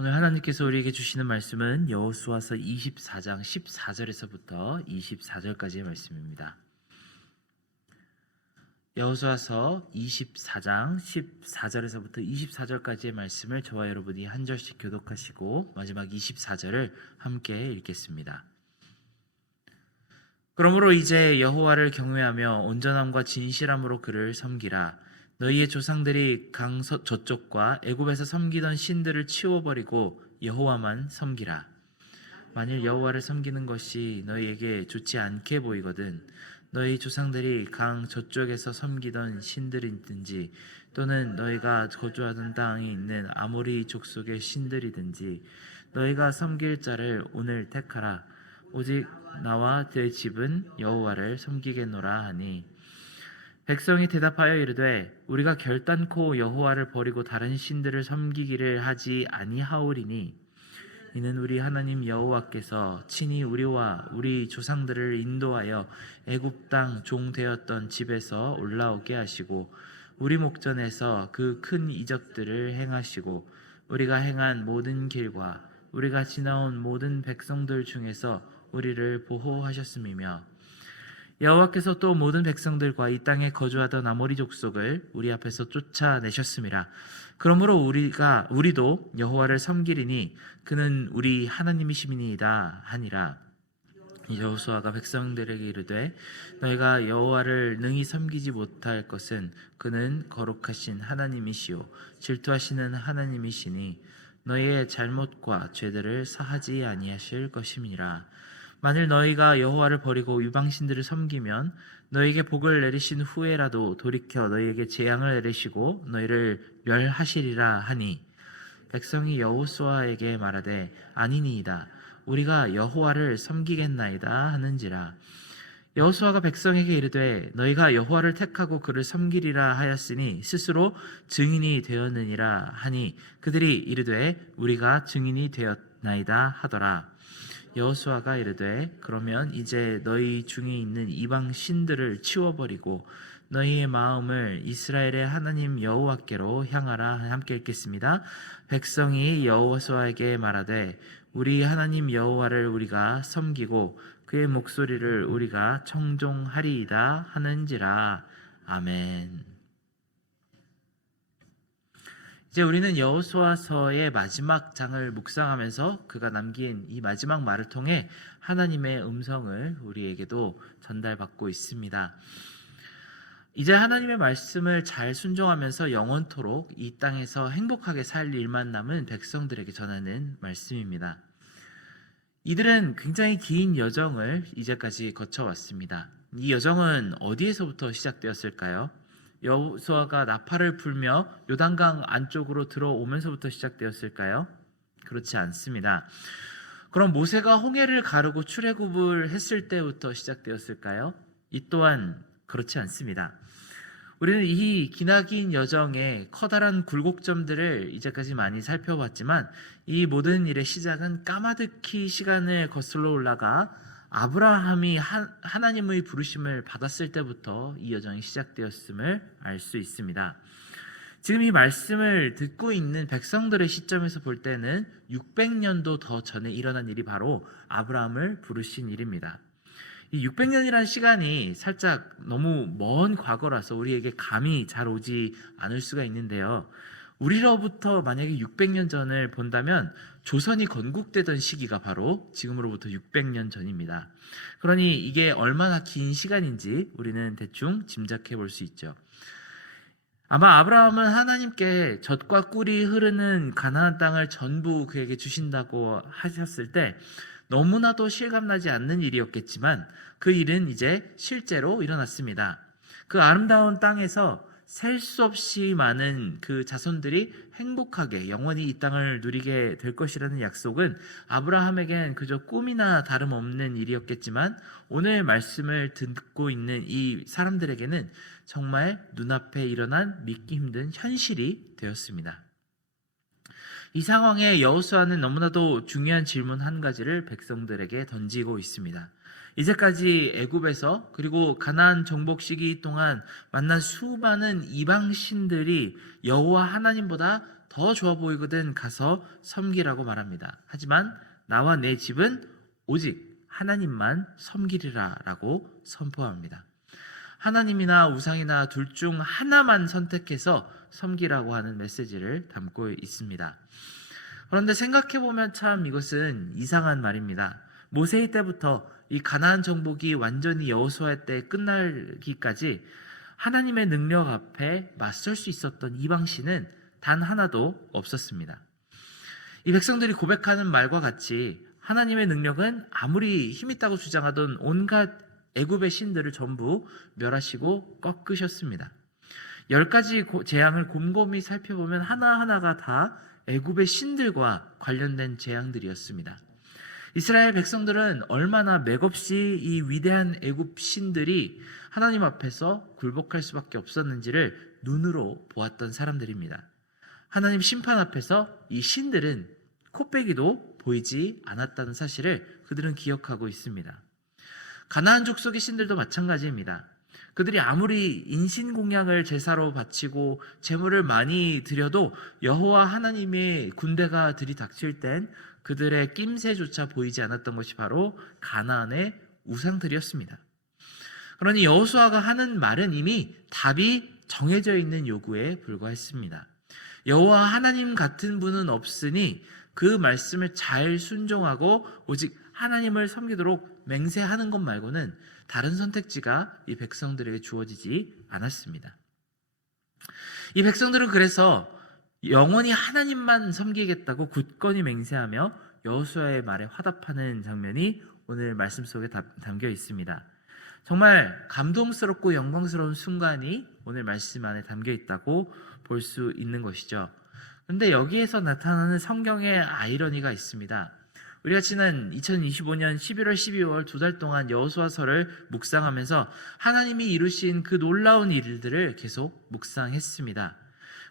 오늘 하나님께서 우리에게 주시는 말씀은 여호수아서 24장 14절에서부터 24절까지의 말씀입니다. 여호수아서 24장 14절에서부터 24절까지의 말씀을 저와 여러분이 한 절씩 교독하시고 마지막 24절을 함께 읽겠습니다. 그러므로 이제 여호와를 경외하며 온전함과 진실함으로 그를 섬기라. 너희의 조상들이 강 저쪽과 애굽에서 섬기던 신들을 치워버리고 여호와만 섬기라. 만일 여호와를 섬기는 것이 너희에게 좋지 않게 보이거든 너희 조상들이 강 저쪽에서 섬기던 신들이든지 또는 너희가 거주하던 땅에 있는 아모리 족속의 신들이든지 너희가 섬길 자를 오늘 택하라. 오직 나와 내 집은 여호와를 섬기겠노라 하니 백성이 대답하여 이르되 우리가 결단코 여호와를 버리고 다른 신들을 섬기기를 하지 아니하오리니 이는 우리 하나님 여호와께서 친히 우리와 우리 조상들을 인도하여 애굽 땅 종 되었던 집에서 올라오게 하시고 우리 목전에서 그 큰 이적들을 행하시고 우리가 행한 모든 길과 우리가 지나온 모든 백성들 중에서 우리를 보호하셨음이며 여호와께서 또 모든 백성들과 이 땅에 거주하던 아모리 족속을 우리 앞에서 쫓아내셨음이라. 그러므로 우리도 여호와를 섬기리니 그는 우리 하나님이시니이다 하니라. 여호수아가 백성들에게 이르되 너희가 여호와를 능히 섬기지 못할 것은 그는 거룩하신 하나님이시요 질투하시는 하나님이시니 너희의 잘못과 죄들을 사하지 아니하실 것임이니라. 만일 너희가 여호와를 버리고 이방신들을 섬기면 너희에게 복을 내리신 후에라도 돌이켜 너희에게 재앙을 내리시고 너희를 멸하시리라 하니 백성이 여호수아에게 말하되 아니니이다. 우리가 여호와를 섬기겠나이다 하는지라. 여호수아가 백성에게 이르되 너희가 여호와를 택하고 그를 섬기리라 하였으니 스스로 증인이 되었느니라 하니 그들이 이르되 우리가 증인이 되었나이다 하더라. 여호수아가 이르되 그러면 이제 너희 중에 있는 이방 신들을 치워버리고 너희의 마음을 이스라엘의 하나님 여호와께로 향하라. 함께 읽겠습니다. 백성이 여호수아에게 말하되 우리 하나님 여호와를 우리가 섬기고 그의 목소리를 우리가 청종하리이다 하는지라. 아멘. 이제 우리는 여호수아서의 마지막 장을 묵상하면서 그가 남긴 이 마지막 말을 통해 하나님의 음성을 우리에게도 전달받고 있습니다. 이제 하나님의 말씀을 잘 순종하면서 영원토록 이 땅에서 행복하게 살 일만 남은 백성들에게 전하는 말씀입니다. 이들은 굉장히 긴 여정을 이제까지 거쳐왔습니다. 이 여정은 어디에서부터 시작되었을까요? 여호수아가 나팔을 불며 요단강 안쪽으로 들어오면서부터 시작되었을까요? 그렇지 않습니다. 그럼 모세가 홍해를 가르고 출애굽을 했을 때부터 시작되었을까요? 이 또한 그렇지 않습니다. 우리는 이 기나긴 여정의 커다란 굴곡점들을 이제까지 많이 살펴봤지만 이 모든 일의 시작은 까마득히 시간을 거슬러 올라가 아브라함이 하나님의 부르심을 받았을 때부터 이 여정이 시작되었음을 알 수 있습니다. 지금 이 말씀을 듣고 있는 백성들의 시점에서 볼 때는 600년도 더 전에 일어난 일이 바로 아브라함을 부르신 일입니다. 이 600년이라는 시간이 살짝 너무 먼 과거라서 우리에게 감이 잘 오지 않을 수가 있는데요. 우리로부터 만약에 600년 전을 본다면 조선이 건국되던 시기가 바로 지금으로부터 600년 전입니다. 그러니 이게 얼마나 긴 시간인지 우리는 대충 짐작해 볼 수 있죠. 아마 아브라함은 하나님께 젖과 꿀이 흐르는 가나안 땅을 전부 그에게 주신다고 하셨을 때 너무나도 실감나지 않는 일이었겠지만 그 일은 이제 실제로 일어났습니다. 그 아름다운 땅에서 셀 수 없이 많은 그 자손들이 행복하게 영원히 이 땅을 누리게 될 것이라는 약속은 아브라함에겐 그저 꿈이나 다름없는 일이었겠지만 오늘 말씀을 듣고 있는 이 사람들에게는 정말 눈앞에 일어난 믿기 힘든 현실이 되었습니다. 이 상황에 여호수아는 너무나도 중요한 질문 한 가지를 백성들에게 던지고 있습니다. 이제까지 애굽에서 그리고 가나안 정복 시기 동안 만난 수많은 이방 신들이 여호와 하나님보다 더 좋아 보이거든 가서 섬기라고 말합니다. 하지만 나와 내 집은 오직 하나님만 섬기리라라고 선포합니다. 하나님이나 우상이나 둘 중 하나만 선택해서 섬기라고 하는 메시지를 담고 있습니다. 그런데 생각해보면 참 이것은 이상한 말입니다. 모세의 때부터 이 가나안 정복이 완전히 여호수아 때 끝나기까지 하나님의 능력 앞에 맞설 수 있었던 이방신은 단 하나도 없었습니다. 이 백성들이 고백하는 말과 같이 하나님의 능력은 아무리 힘있다고 주장하던 온갖 애굽의 신들을 전부 멸하시고 꺾으셨습니다. 10가지 재앙을 곰곰이 살펴보면 하나하나가 다 애굽의 신들과 관련된 재앙들이었습니다. 이스라엘 백성들은 얼마나 맥없이 이 위대한 애굽 신들이 하나님 앞에서 굴복할 수밖에 없었는지를 눈으로 보았던 사람들입니다. 하나님 심판 앞에서 이 신들은 코빼기도 보이지 않았다는 사실을 그들은 기억하고 있습니다. 가나안 족속의 신들도 마찬가지입니다. 그들이 아무리 인신공양을 제사로 바치고 제물을 많이 드려도 여호와 하나님의 군대가 들이닥칠 땐 그들의 낌새조차 보이지 않았던 것이 바로 가나안의 우상들이었습니다. 그러니 여호수아가 하는 말은 이미 답이 정해져 있는 요구에 불과했습니다. 여호와 하나님 같은 분은 없으니 그 말씀을 잘 순종하고 오직 하나님을 섬기도록 맹세하는 것 말고는 다른 선택지가 이 백성들에게 주어지지 않았습니다. 이 백성들은 그래서 영원히 하나님만 섬기겠다고 굳건히 맹세하며 여호수아의 말에 화답하는 장면이 오늘 말씀 속에 담겨 있습니다. 정말 감동스럽고 영광스러운 순간이 오늘 말씀 안에 담겨 있다고 볼 수 있는 것이죠. 그런데 여기에서 나타나는 성경의 아이러니가 있습니다. 우리가 지난 2025년 11월 12월 2달 동안 여호수아서를 묵상하면서 하나님이 이루신 그 놀라운 일들을 계속 묵상했습니다.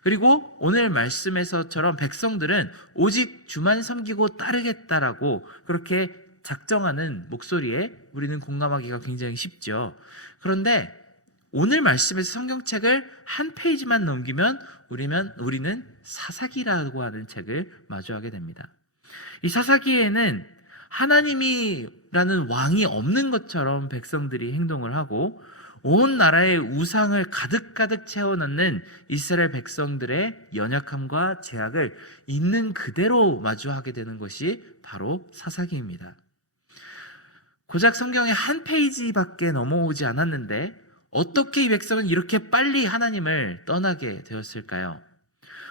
그리고 오늘 말씀에서처럼 백성들은 오직 주만 섬기고 따르겠다라고 그렇게 작정하는 목소리에 우리는 공감하기가 굉장히 쉽죠. 그런데 오늘 말씀에서 성경책을 한 페이지만 넘기면 우리는 사사기라고 하는 책을 마주하게 됩니다. 이 사사기에는 하나님이라는 왕이 없는 것처럼 백성들이 행동을 하고 온 나라의 우상을 가득가득 채워넣는 이스라엘 백성들의 연약함과 죄악을 있는 그대로 마주하게 되는 것이 바로 사사기입니다. 고작 성경의 한 페이지밖에 넘어오지 않았는데 어떻게 이 백성은 이렇게 빨리 하나님을 떠나게 되었을까요?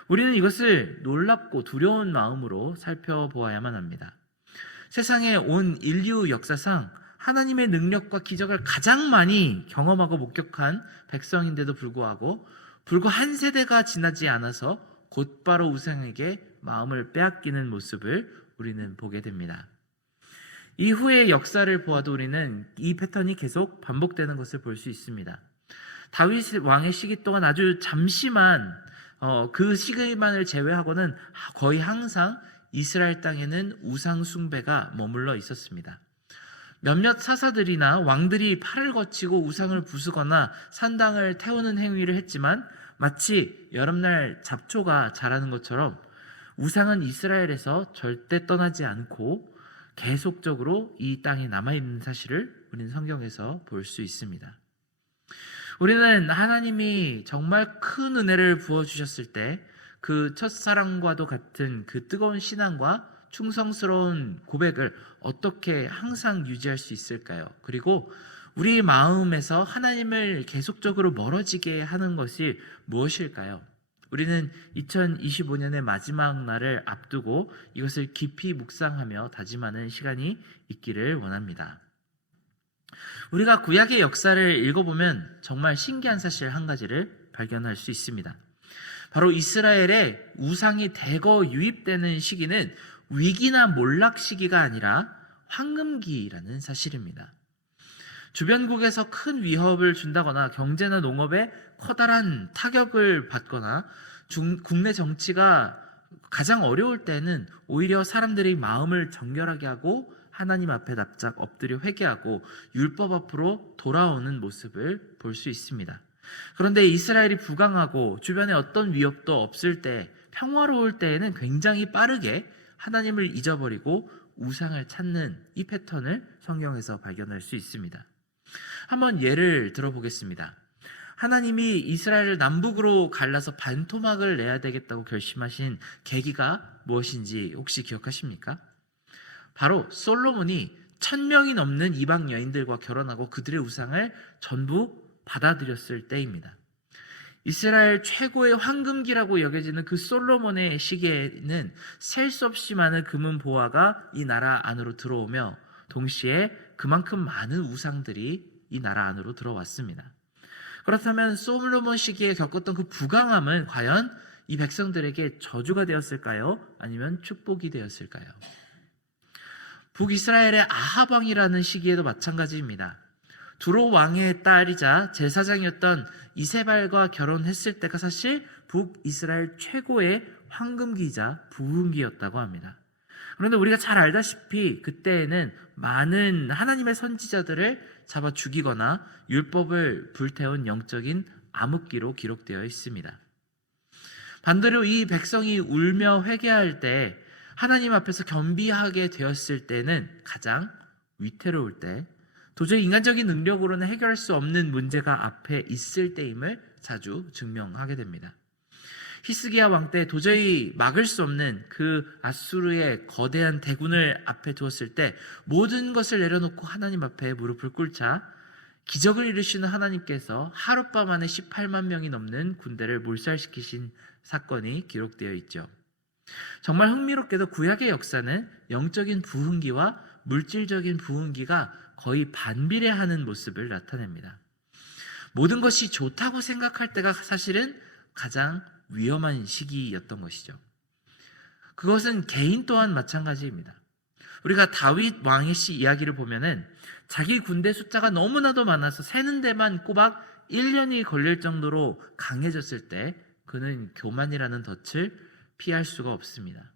우리는 이것을 놀랍고 두려운 마음으로 살펴보아야만 합니다. 세상에 온 인류 역사상 하나님의 능력과 기적을 가장 많이 경험하고 목격한 백성인데도 불구하고 불과 한 세대가 지나지 않아서 곧바로 우상에게 마음을 빼앗기는 모습을 우리는 보게 됩니다. 이후의 역사를 보아도 우리는 이 패턴이 계속 반복되는 것을 볼 수 있습니다. 다윗 왕의 시기 동안 아주 잠시만 그 시기만을 제외하고는 거의 항상 이스라엘 땅에는 우상 숭배가 머물러 있었습니다. 몇몇 사사들이나 왕들이 팔을 거치고 우상을 부수거나 산당을 태우는 행위를 했지만 마치 여름날 잡초가 자라는 것처럼 우상은 이스라엘에서 절대 떠나지 않고 계속적으로 이 땅에 남아있는 사실을 우리는 성경에서 볼 수 있습니다. 우리는 하나님이 정말 큰 은혜를 부어주셨을 때 그 첫사랑과도 같은 그 뜨거운 신앙과 충성스러운 고백을 어떻게 항상 유지할 수 있을까요? 그리고 우리 마음에서 하나님을 계속적으로 멀어지게 하는 것이 무엇일까요? 우리는 2025년의 마지막 날을 앞두고 이것을 깊이 묵상하며 다짐하는 시간이 있기를 원합니다. 우리가 구약의 역사를 읽어보면 정말 신기한 사실 한 가지를 발견할 수 있습니다. 바로 이스라엘의 우상이 대거 유입되는 시기는 위기나 몰락 시기가 아니라 황금기라는 사실입니다. 주변국에서 큰 위협을 준다거나 경제나 농업에 커다란 타격을 받거나 국내 정치가 가장 어려울 때는 오히려 사람들이 마음을 정결하게 하고 하나님 앞에 납작 엎드려 회개하고 율법 앞으로 돌아오는 모습을 볼 수 있습니다. 그런데 이스라엘이 부강하고 주변에 어떤 위협도 없을 때, 평화로울 때에는 굉장히 빠르게 하나님을 잊어버리고 우상을 찾는 이 패턴을 성경에서 발견할 수 있습니다. 한번 예를 들어보겠습니다. 하나님이 이스라엘을 남북으로 갈라서 반토막을 내야 되겠다고 결심하신 계기가 무엇인지 혹시 기억하십니까? 바로 솔로몬이 1000명이 넘는 이방 여인들과 결혼하고 그들의 우상을 전부 받아들였을 때입니다. 이스라엘 최고의 황금기라고 여겨지는 그 솔로몬의 시기에는 셀 수 없이 많은 금은 보화가 이 나라 안으로 들어오며 동시에 그만큼 많은 우상들이 이 나라 안으로 들어왔습니다. 그렇다면 솔로몬 시기에 겪었던 그 부강함은 과연 이 백성들에게 저주가 되었을까요? 아니면 축복이 되었을까요? 북이스라엘의 아합 왕이라는 시기에도 마찬가지입니다. 두로 왕의 딸이자 제사장이었던 이세발과 결혼했을 때가 사실 북이스라엘 최고의 황금기이자 부흥기였다고 합니다. 그런데 우리가 잘 알다시피 그때에는 많은 하나님의 선지자들을 잡아 죽이거나 율법을 불태운 영적인 암흑기로 기록되어 있습니다. 반대로 이 백성이 울며 회개할 때, 하나님 앞에서 겸비하게 되었을 때는 가장 위태로울 때, 도저히 인간적인 능력으로는 해결할 수 없는 문제가 앞에 있을 때임을 자주 증명하게 됩니다. 히스기야 왕 때 도저히 막을 수 없는 그 아수르의 거대한 대군을 앞에 두었을 때 모든 것을 내려놓고 하나님 앞에 무릎을 꿇자 기적을 이루시는 하나님께서 하룻밤 안에 18만 명이 넘는 군대를 몰살시키신 사건이 기록되어 있죠. 정말 흥미롭게도 구약의 역사는 영적인 부흥기와 물질적인 부흥기가 거의 반비례하는 모습을 나타냅니다. 모든 것이 좋다고 생각할 때가 사실은 가장 위험한 시기였던 것이죠. 그것은 개인 또한 마찬가지입니다. 우리가 다윗 왕의 이야기를 보면은 자기 군대 숫자가 너무나도 많아서 세는 데만 꼬박 1년이 걸릴 정도로 강해졌을 때 그는 교만이라는 덫을 피할 수가 없습니다.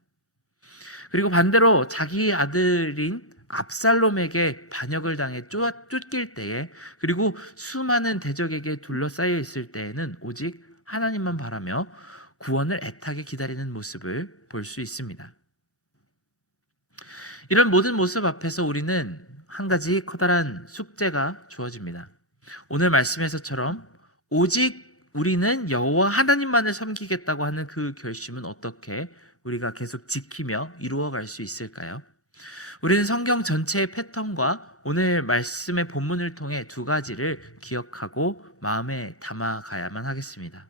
그리고 반대로 자기 아들인 압살롬에게 반역을 당해 쫓길 때에, 그리고 수많은 대적에게 둘러싸여 있을 때에는 오직 하나님만 바라며 구원을 애타게 기다리는 모습을 볼 수 있습니다. 이런 모든 모습 앞에서 우리는 한 가지 커다란 숙제가 주어집니다. 오늘 말씀에서처럼 오직 우리는 여호와 하나님만을 섬기겠다고 하는 그 결심은 어떻게 우리가 계속 지키며 이루어갈 수 있을까요? 우리는 성경 전체의 패턴과 오늘 말씀의 본문을 통해 두 가지를 기억하고 마음에 담아가야만 하겠습니다.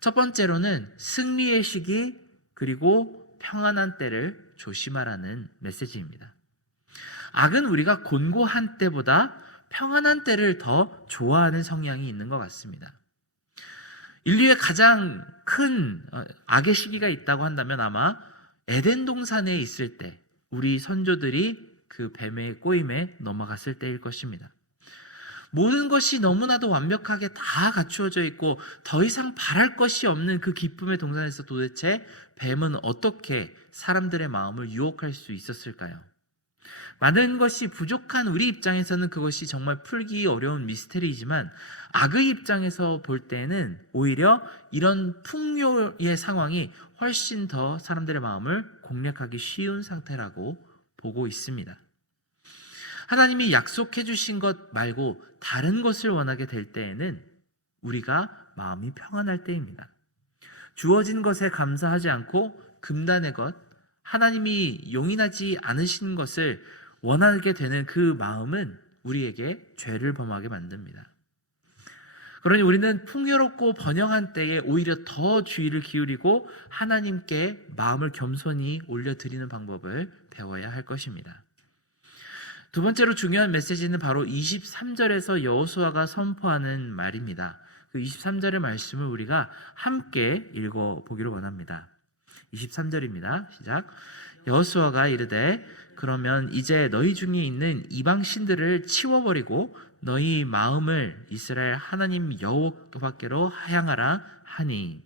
첫 번째로는 승리의 시기 그리고 평안한 때를 조심하라는 메시지입니다. 악은 우리가 곤고한 때보다 평안한 때를 더 좋아하는 성향이 있는 것 같습니다. 인류의 가장 큰 악의 시기가 있다고 한다면 아마 에덴 동산에 있을 때 우리 선조들이 그 뱀의 꼬임에 넘어갔을 때일 것입니다. 모든 것이 너무나도 완벽하게 다 갖추어져 있고 더 이상 바랄 것이 없는 그 기쁨의 동산에서 도대체 뱀은 어떻게 사람들의 마음을 유혹할 수 있었을까요? 많은 것이 부족한 우리 입장에서는 그것이 정말 풀기 어려운 미스테리이지만 악의 입장에서 볼 때는 오히려 이런 풍요의 상황이 훨씬 더 사람들의 마음을 공략하기 쉬운 상태라고 보고 있습니다. 하나님이 약속해 주신 것 말고 다른 것을 원하게 될 때에는 우리가 마음이 평안할 때입니다. 주어진 것에 감사하지 않고 금단의 것, 하나님이 용인하지 않으신 것을 원하게 되는 그 마음은 우리에게 죄를 범하게 만듭니다. 그러니 우리는 풍요롭고 번영한 때에 오히려 더 주의를 기울이고 하나님께 마음을 겸손히 올려드리는 방법을 배워야 할 것입니다. 두 번째로 중요한 메시지는 바로 23절에서 여호수아가 선포하는 말입니다. 그 23절의 말씀을 우리가 함께 읽어보기를 원합니다. 23절입니다. 시작. 여호수아가 이르되 그러면 이제 너희 중에 있는 이방 신들을 치워버리고 너희 마음을 이스라엘 하나님 여호와께로 향하라 하니,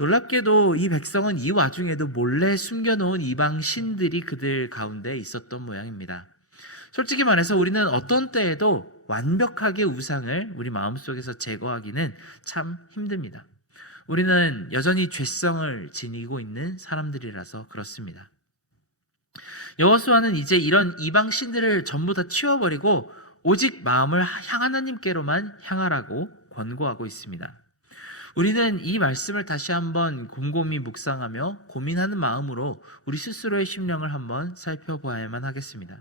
놀랍게도 이 백성은 이 와중에도 몰래 숨겨놓은 이방 신들이 그들 가운데 있었던 모양입니다. 솔직히 말해서 우리는 어떤 때에도 완벽하게 우상을 우리 마음속에서 제거하기는 참 힘듭니다. 우리는 여전히 죄성을 지니고 있는 사람들이라서 그렇습니다. 여호수아는 이제 이런 이방 신들을 전부 다 치워버리고 오직 마음을 하나님께로만 향하라고 권고하고 있습니다. 우리는 이 말씀을 다시 한번 곰곰이 묵상하며 고민하는 마음으로 우리 스스로의 심령을 한번 살펴보아야만 하겠습니다.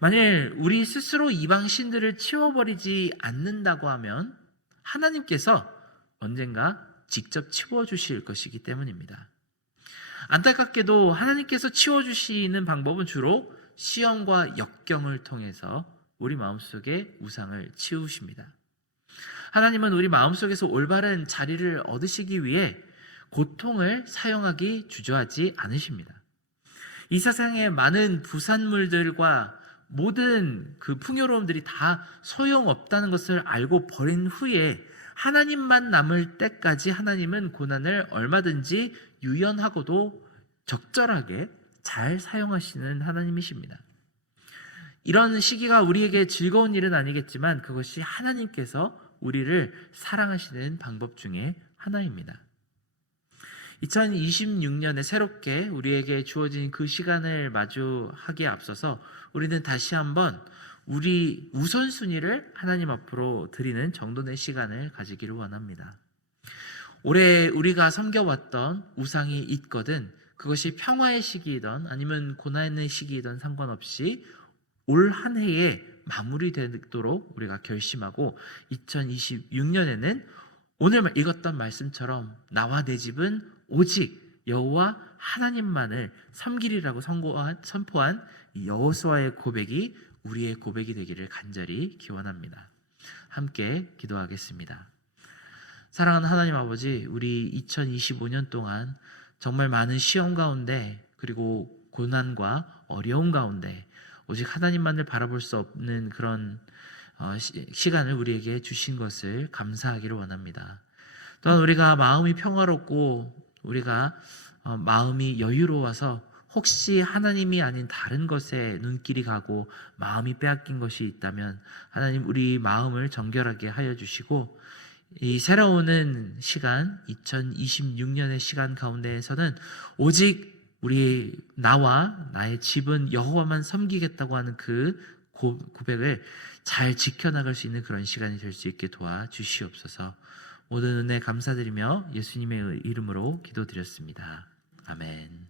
만일 우리 스스로 이방 신들을 치워버리지 않는다고 하면 하나님께서 언젠가 직접 치워주실 것이기 때문입니다. 안타깝게도 하나님께서 치워주시는 방법은 주로 시험과 역경을 통해서 우리 마음속에 우상을 치우십니다. 하나님은 우리 마음속에서 올바른 자리를 얻으시기 위해 고통을 사용하기 주저하지 않으십니다. 이 세상의 많은 부산물들과 모든 그 풍요로움들이 다 소용없다는 것을 알고 버린 후에 하나님만 남을 때까지 하나님은 고난을 얼마든지 유연하고도 적절하게 잘 사용하시는 하나님이십니다. 이런 시기가 우리에게 즐거운 일은 아니겠지만 그것이 하나님께서 우리를 사랑하시는 방법 중에 하나입니다. 2026년에 새롭게 우리에게 주어진 그 시간을 마주하기에 앞서서 우리는 다시 한번 우리 우선순위를 하나님 앞으로 드리는 정돈의 시간을 가지기를 원합니다. 올해 우리가 섬겨왔던 우상이 있거든 그것이 평화의 시기이든 아니면 고난의 시기이든 상관없이 올 한 해에 마무리되도록 우리가 결심하고 2026년에는 오늘 읽었던 말씀처럼 나와 내 집은 오직 여호와 하나님만을 섬기리라고 선포한 여호수아의 고백이 우리의 고백이 되기를 간절히 기원합니다. 함께 기도하겠습니다. 사랑하는 하나님 아버지, 우리 2025년 동안 정말 많은 시험 가운데 그리고 고난과 어려움 가운데 오직 하나님만을 바라볼 수 없는 그런 시간을 우리에게 주신 것을 감사하기를 원합니다. 또한 우리가 마음이 평화롭고 우리가 마음이 여유로워서 혹시 하나님이 아닌 다른 것에 눈길이 가고 마음이 빼앗긴 것이 있다면 하나님 우리 마음을 정결하게 하여 주시고 이 새로운 시간 2026년의 시간 가운데에서는 오직 우리 나와 나의 집은 여호와만 섬기겠다고 하는 그 고백을 잘 지켜나갈 수 있는 그런 시간이 될 수 있게 도와주시옵소서. 모든 은혜 감사드리며 예수님의 이름으로 기도드렸습니다. 아멘.